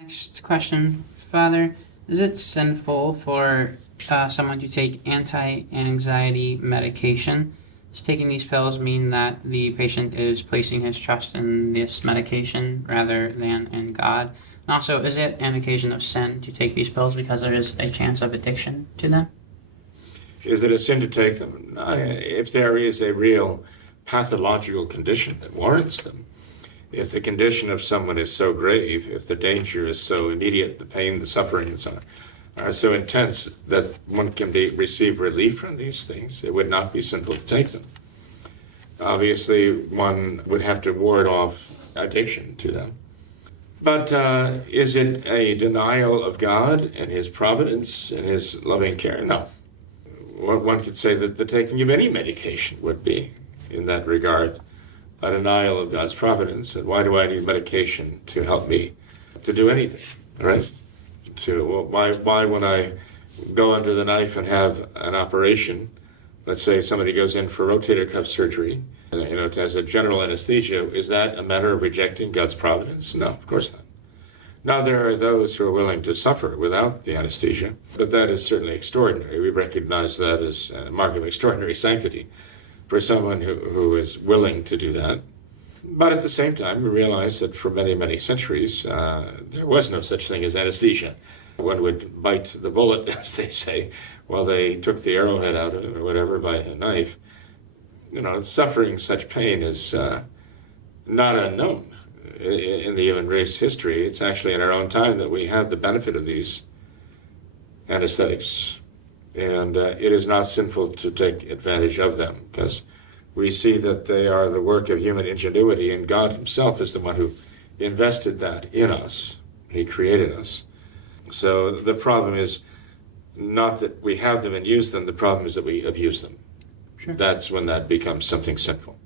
Next question, Father. Is it sinful for someone to take anti-anxiety medication? Does taking these pills mean that the patient is placing his trust in this medication rather than in God? And also, is it an occasion of sin to take these pills because there is a chance of addiction to them? Is it a sin to take them? If there is a real pathological condition that warrants them, if the condition of someone is so grave, if the danger is so immediate, the pain, the suffering, and so on, are so intense that one can receive relief from these things, it would not be sinful to take them. Obviously, one would have to ward off addiction to them. But is it a denial of God and His providence and His loving care? No. One could say that the taking of any medication would be, in that regard, a denial of God's providence. And why do I need medication to help me to do anything, right? Why when I go under the knife and have an operation, let's say somebody goes in for rotator cuff surgery, as a general anesthesia, is that a matter of rejecting God's providence? No, of course not. Now, there are those who are willing to suffer without the anesthesia, but that is certainly extraordinary. We recognize that as a mark of extraordinary sanctity for someone who is willing to do that. But at the same time, we realize that for many, many centuries, there was no such thing as anesthesia. One would bite the bullet, as they say, while they took the arrowhead out of it or whatever by a knife. Suffering such pain is not unknown in the human race history. It's actually in our own time that we have the benefit of these anesthetics. And it is not sinful to take advantage of them, because we see that they are the work of human ingenuity, and God Himself is the one who invested that in us. He created us. So the problem is not that we have them and use them, the problem is that we abuse them. Sure. That's when that becomes something sinful.